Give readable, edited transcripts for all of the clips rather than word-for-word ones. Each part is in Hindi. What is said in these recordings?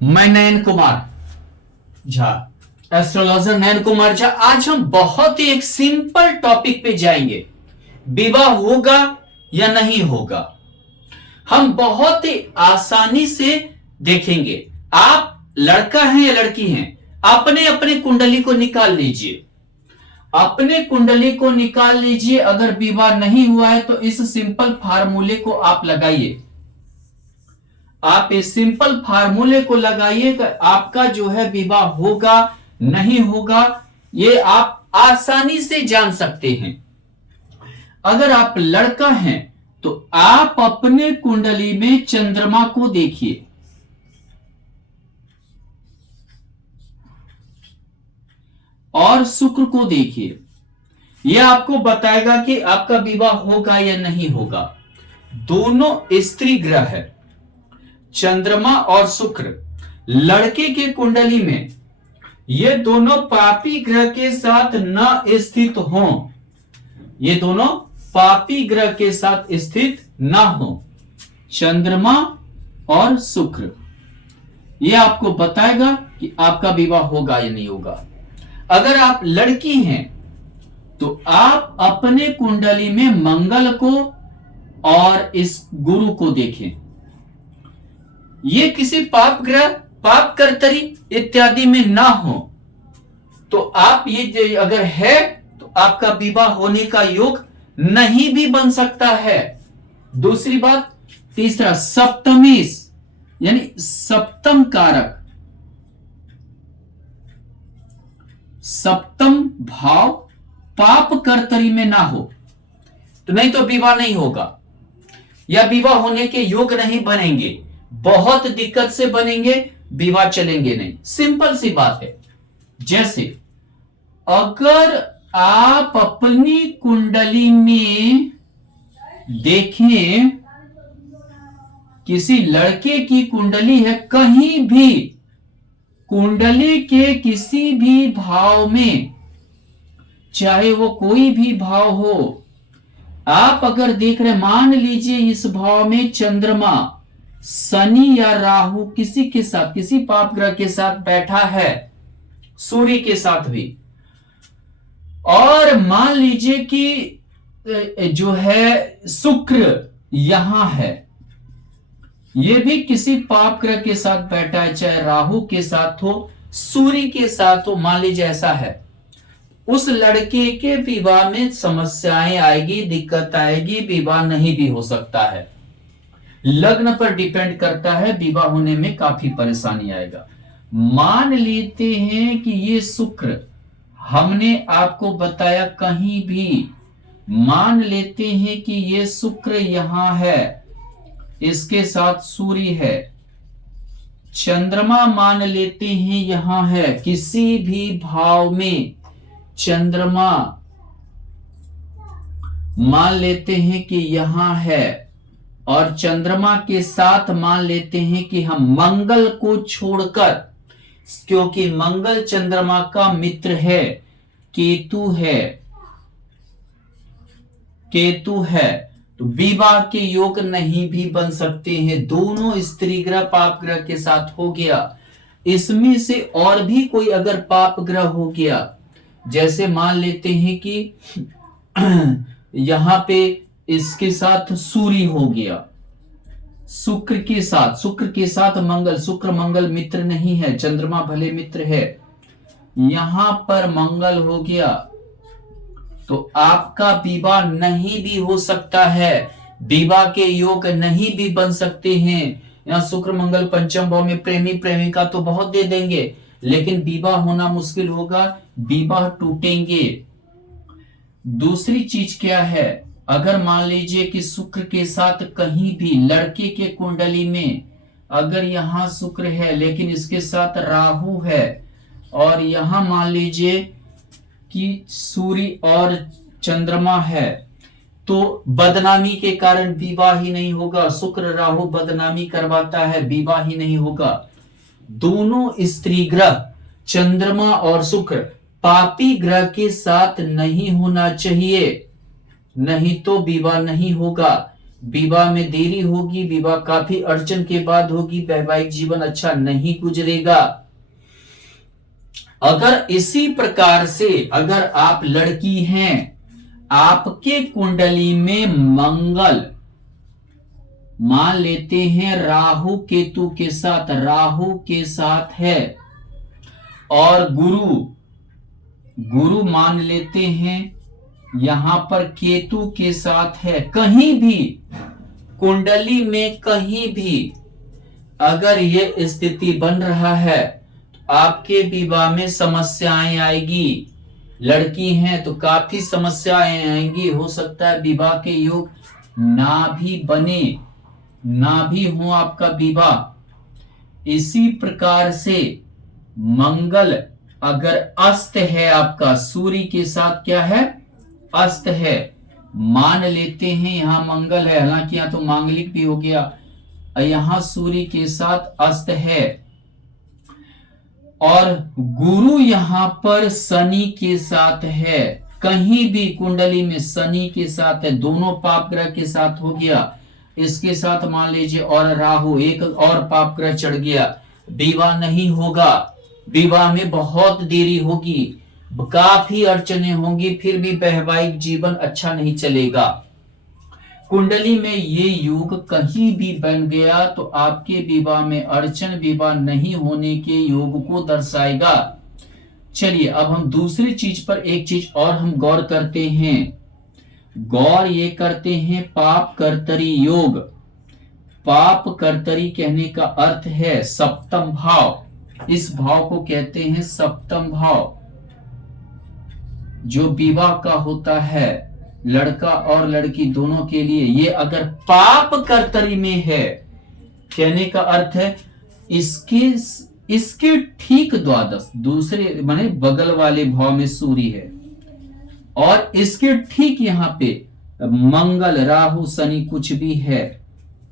मैं नयन कुमार झा, एस्ट्रोलॉजर नयन कुमार झा। आज हम बहुत ही एक सिंपल टॉपिक पे जाएंगे। विवाह होगा या नहीं होगा, हम बहुत ही आसानी से देखेंगे। आप लड़का हैं या लड़की हैं, अपने अपने कुंडली को निकाल लीजिए। अपने कुंडली को निकाल लीजिए। अगर विवाह नहीं हुआ है तो इस सिंपल फार्मूले को आप लगाइए। आप इस सिंपल फार्मूले को लगाइए कि आपका जो है विवाह होगा नहीं होगा, ये आप आसानी से जान सकते हैं। अगर आप लड़का हैं तो आप अपने कुंडली में चंद्रमा को देखिए। और शुक्र को देखिए। यह आपको बताएगा कि आपका विवाह होगा या नहीं होगा। दोनों स्त्री ग्रह है, चंद्रमा और शुक्र। लड़के के कुंडली में ये दोनों पापी ग्रह के साथ न स्थित हों, ये दोनों पापी ग्रह के साथ स्थित ना हो, चंद्रमा और शुक्र। यह आपको बताएगा कि आपका विवाह होगा या नहीं होगा। अगर आप लड़की हैं तो आप अपने कुंडली में मंगल को और इस गुरु को देखें। ये किसी पाप ग्रह, पाप कर्तरी इत्यादि में ना हो तो आप ये अगर है तो आपका विवाह होने का योग नहीं भी बन सकता है। दूसरी बात, तीसरा, सप्तमेश यानी सप्तम कारक, सप्तम भाव पाप कर्तरी में ना हो तो नहीं तो विवाह नहीं होगा, या विवाह होने के योग नहीं बनेंगे, बहुत दिक्कत से बनेंगे, विवाह चलेंगे नहीं। सिंपल सी बात है। जैसे अगर आप अपनी कुंडली में देखें, किसी लड़के की कुंडली है, कहीं भी कुंडली के किसी भी भाव में, चाहे वो कोई भी भाव हो, आप अगर देख रहे, मान लीजिए इस भाव में चंद्रमा शनि या राहु किसी के साथ, किसी पाप ग्रह के साथ बैठा है, सूर्य के साथ भी, और मान लीजिए कि जो है शुक्र यहां है, यह भी किसी पाप ग्रह के साथ बैठा है, चाहे राहु के साथ हो, सूर्य के साथ हो, मान लीजिए ऐसा है, उस लड़के के विवाह में समस्याएं आएगी, दिक्कत आएगी, विवाह नहीं भी हो सकता है। लग्न पर डिपेंड करता है, विवाह होने में काफी परेशानी आएगा। मान लेते हैं कि ये शुक्र, हमने आपको बताया कहीं भी, मान लेते हैं कि ये शुक्र यहां है, इसके साथ सूर्य है, चंद्रमा मान लेते हैं यहां है, किसी भी भाव में चंद्रमा मान लेते हैं कि यहां है, और चंद्रमा के साथ मान लेते हैं कि हम मंगल को छोड़कर, क्योंकि मंगल चंद्रमा का मित्र है, केतु है, केतु है, तो विवाह के योग नहीं भी बन सकते हैं। दोनों स्त्री ग्रह पाप ग्रह के साथ हो गया। इसमें से और भी कोई अगर पाप ग्रह हो गया, जैसे मान लेते हैं कि यहां पे इसके साथ सूर्य हो गया, शुक्र के साथ मंगल, शुक्र मंगल मित्र नहीं है, चंद्रमा भले मित्र है, यहां पर मंगल हो गया, तो आपका विवाह नहीं भी हो सकता है, विवाह के योग नहीं भी बन सकते हैं। यहां शुक्र मंगल पंचम भाव में प्रेमी प्रेमिका तो बहुत दे देंगे, लेकिन विवाह होना मुश्किल होगा, विवाह टूटेंगे। दूसरी चीज क्या है, अगर मान लीजिए कि शुक्र के साथ कहीं भी लड़के के कुंडली में अगर यहां शुक्र है लेकिन इसके साथ राहु है, और यहां मान लीजिए कि सूर्य और चंद्रमा है, तो बदनामी के कारण विवाह ही नहीं होगा। शुक्र राहु बदनामी करवाता है, विवाह ही नहीं होगा। दोनों स्त्री ग्रह चंद्रमा और शुक्र पापी ग्रह के साथ नहीं होना चाहिए, नहीं तो विवाह नहीं होगा। विवाह में देरी होगी, विवाह काफी अड़चन के बाद होगी, वैवाहिक जीवन अच्छा नहीं गुजरेगा। अगर इसी प्रकार से अगर आप लड़की हैं, आपके कुंडली में मंगल मान लेते हैं राहु केतु के साथ, राहु के साथ है, और गुरु मान लेते हैं यहां पर केतु के साथ है, कहीं भी कुंडली में कहीं भी अगर ये स्थिति बन रहा है तो आपके विवाह में समस्याएं आएगी। लड़की हैं तो काफी समस्याएं आएंगी, हो सकता है विवाह के योग ना भी बने, ना भी हो आपका विवाह। इसी प्रकार से मंगल अगर अस्त है आपका, सूर्य के साथ क्या है, अस्त है, मान लेते हैं यहां मंगल है, हालांकि यहां तो मांगलिक भी हो गया, यहां सूर्य के साथ अस्त है, और गुरु यहां पर शनि के साथ है, कहीं भी कुंडली में शनि के साथ है, दोनों पाप ग्रह के साथ हो गया, इसके साथ मान लीजिए और राहु, एक और पाप ग्रह चढ़ गया, विवाह नहीं होगा, विवाह में बहुत देरी होगी, काफी अड़चने होंगी, फिर भी वैवाहिक जीवन अच्छा नहीं चलेगा। कुंडली में ये योग कहीं भी बन गया तो आपके विवाह में अड़चन, विवाह नहीं होने के योग को दर्शाएगा। चलिए अब हम दूसरी चीज पर एक चीज और हम गौर करते हैं, गौर ये करते हैं पाप कर्तरी योग। पाप कर्तरी कहने का अर्थ है सप्तम भाव, इस भाव को कहते हैं सप्तम भाव, जो विवाह का होता है लड़का और लड़की दोनों के लिए। ये अगर पाप कर्तरी में है, कहने का अर्थ है इसके ठीक द्वादश, दूसरे माने बगल वाले भाव में सूर्य है, और इसके ठीक यहां पे मंगल राहु शनि कुछ भी है,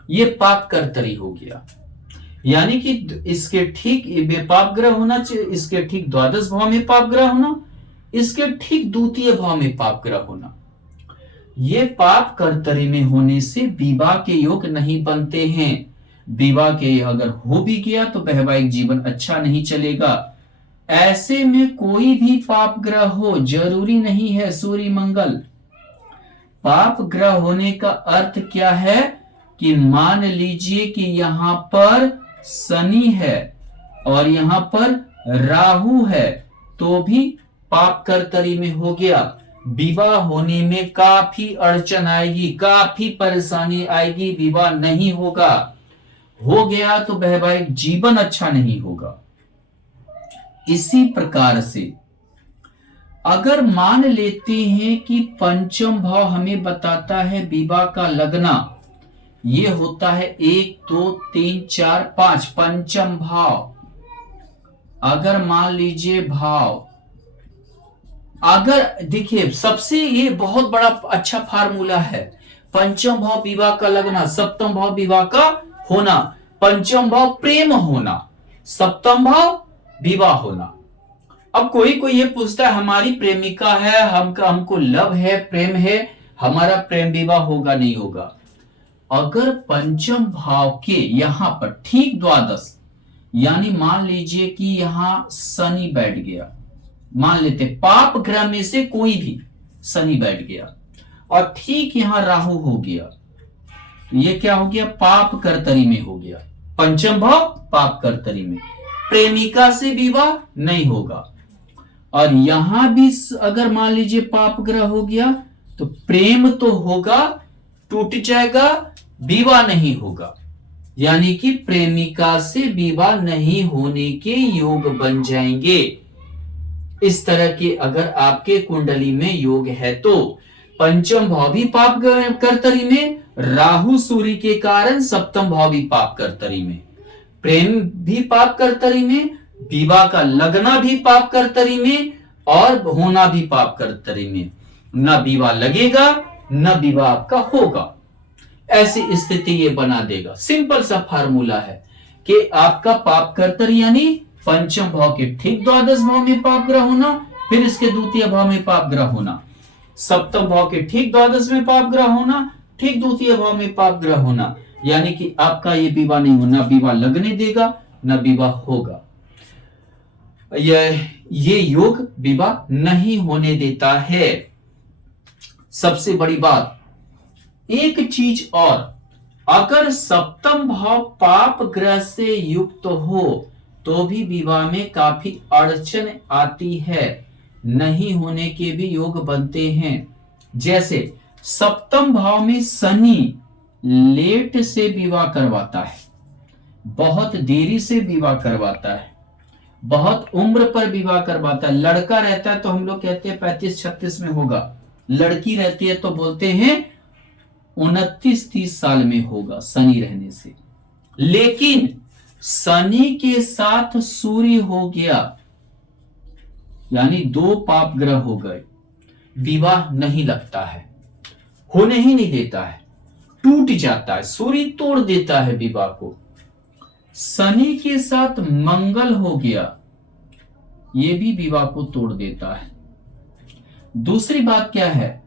ये पाप कर्तरी हो गया। यानी कि इसके ठीक पाप ग्रह होना चाहिए, इसके ठीक द्वादश भाव में पाप ग्रह होना, इसके ठीक द्वितीय भाव में पाप ग्रह होना। ये पाप कर्तरी में होने से विवाह के योग नहीं बनते हैं। विवाह के अगर हो भी गया तो वैवाहिक जीवन अच्छा नहीं चलेगा। ऐसे में कोई भी पाप ग्रह हो, जरूरी नहीं है सूर्य मंगल। पाप ग्रह होने का अर्थ क्या है कि मान लीजिए कि यहां पर शनि है और यहां पर राहु है, तो भी पाप कर्तरी में हो गया, विवाह होने में काफी अड़चन आएगी, काफी परेशानी आएगी, विवाह नहीं होगा, हो गया तो वैवाहिक जीवन अच्छा नहीं होगा। इसी प्रकार से अगर मान लेते हैं कि पंचम भाव हमें बताता है विवाह का लगना, ये होता है 1 2 3 4 5 पंचम भाव। अगर मान लीजिए भाव, अगर देखिए सबसे ये बहुत बड़ा अच्छा फार्मूला है, पंचम भाव विवाह का लगना, सप्तम भाव विवाह का होना, पंचम भाव प्रेम होना, सप्तम भाव विवाह होना। अब कोई कोई ये पूछता है हमारी प्रेमिका है, हमको लव है, प्रेम है, हमारा प्रेम विवाह होगा नहीं होगा। अगर पंचम भाव के यहां पर ठीक द्वादश, यानी मान लीजिए कि यहां शनि बैठ गया, मान लेते पाप ग्रह में से कोई भी शनि बैठ गया, और ठीक यहां राहु हो गया, तो ये क्या हो गया, पाप कर्तरी में हो गया, पंचम भाव पाप कर्तरी में, प्रेमिका से विवाह नहीं होगा। और यहां भी अगर मान लीजिए पाप ग्रह हो गया तो प्रेम तो होगा, टूट जाएगा, विवाह नहीं होगा, यानी कि प्रेमिका से विवाह नहीं होने के योग बन जाएंगे। इस तरह के अगर आपके कुंडली में योग है तो पंचम भाव भी पाप कर्तरी में, राहु सूर्य के कारण सप्तम भाव भी पाप कर्तरी में, प्रेम भी पाप कर्तरी में, विवाह का लगना भी पाप कर्तरी में, और होना भी पाप कर्तरी में। न विवाह लगेगा न विवाह आपका होगा, ऐसी स्थिति ये बना देगा। सिंपल सा फार्मूला है कि आपका पाप कर्तरी यानी पंचम भाव के ठीक द्वादश भाव में पाप ग्रह होना, फिर इसके द्वितीय भाव में पाप ग्रह होना, सप्तम भाव के ठीक द्वादश में पाप ग्रह होना, ठीक द्वितीय भाव में पाप ग्रह होना, यानी कि आपका ये विवाह नहीं होना, विवाह लगने देगा न विवाह होगा। ये योग विवाह नहीं होने देता है। सबसे बड़ी बात, एक चीज और, अगर सप्तम भाव पाप ग्रह से युक्त हो तो भी विवाह में काफी अड़चन आती है, नहीं होने के भी योग बनते हैं। जैसे सप्तम भाव में शनि लेट से विवाह करवाता है, बहुत देरी से विवाह करवाता है, बहुत उम्र पर विवाह करवाता है। लड़का रहता है तो हम लोग कहते हैं 35-36 में होगा, लड़की रहती है तो बोलते हैं 29-30 साल में होगा शनि रहने से। लेकिन शनि के साथ सूर्य हो गया, यानी 2 पाप ग्रह हो गए, विवाह नहीं लगता है, होने ही नहीं देता है, टूट जाता है, सूर्य तोड़ देता है विवाह को। शनि के साथ मंगल हो गया, ये भी विवाह को तोड़ देता है। दूसरी बात क्या है,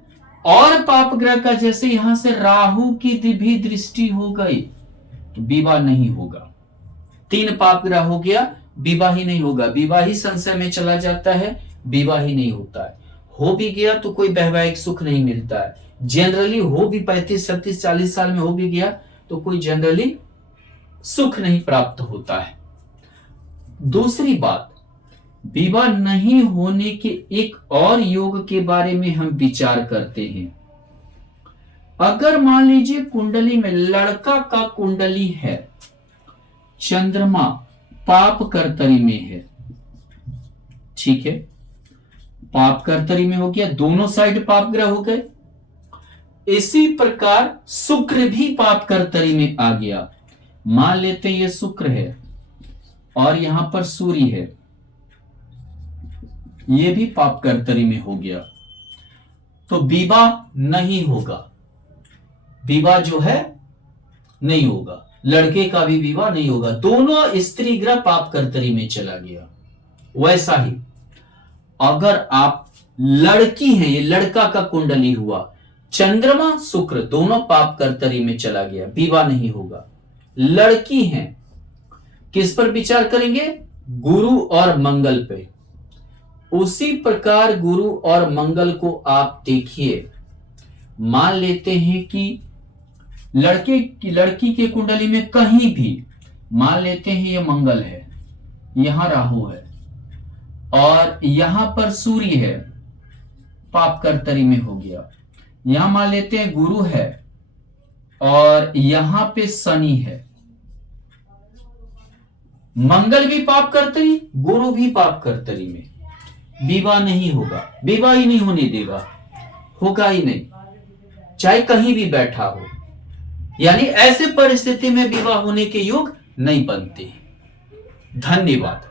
और पाप ग्रह का जैसे यहां से राहु की भी दृष्टि हो गई तो विवाह नहीं होगा। 3 पाप ग्रह हो गया, विवाह ही नहीं होगा, विवाह ही संशय में चला जाता है, विवाह ही नहीं होता है। हो भी गया तो कोई वैवाहिक सुख नहीं मिलता है। जनरली हो भी 35-36-40 साल में हो भी गया तो कोई जनरली सुख नहीं प्राप्त होता है। दूसरी बात, विवाह नहीं होने के एक और योग के बारे में हम विचार करते हैं। अगर मान लीजिए कुंडली में, लड़का का कुंडली है, चंद्रमा पाप कर्तरी में है, ठीक है, पाप कर्तरी में हो गया, दोनों साइड पाप ग्रह हो गए। इसी प्रकार शुक्र भी पाप कर्तरी में आ गया। मान लेते ये शुक्र है और यहां पर सूर्य है, ये भी पाप कर्तरी में हो गया, तो विवाह नहीं होगा, विवाह जो है नहीं होगा, लड़के का भी विवाह नहीं होगा, दोनों स्त्री ग्रह पाप कर्तरी में चला गया। वैसा ही अगर आप लड़की हैं, ये लड़का का कुंडली हुआ, चंद्रमा शुक्र दोनों पाप कर्तरी में चला गया, विवाह नहीं होगा। लड़की हैं, किस पर विचार करेंगे, गुरु और मंगल पे। उसी प्रकार गुरु और मंगल को आप देखिए, मान लेते हैं कि लड़की के कुंडली में कहीं भी, मान लेते हैं ये मंगल है, यहां राहु है और यहां पर सूर्य है, पाप कर्तरी में हो गया। यहां मान लेते हैं गुरु है और यहां पे शनि है, मंगल भी पाप कर्तरी, गुरु भी पाप कर्तरी में, विवाह नहीं होगा, विवाह ही नहीं होने देगा, होगा ही नहीं, चाहे कहीं भी बैठा हो। यानी ऐसे परिस्थिति में विवाह होने के योग नहीं बनते। धन्यवाद।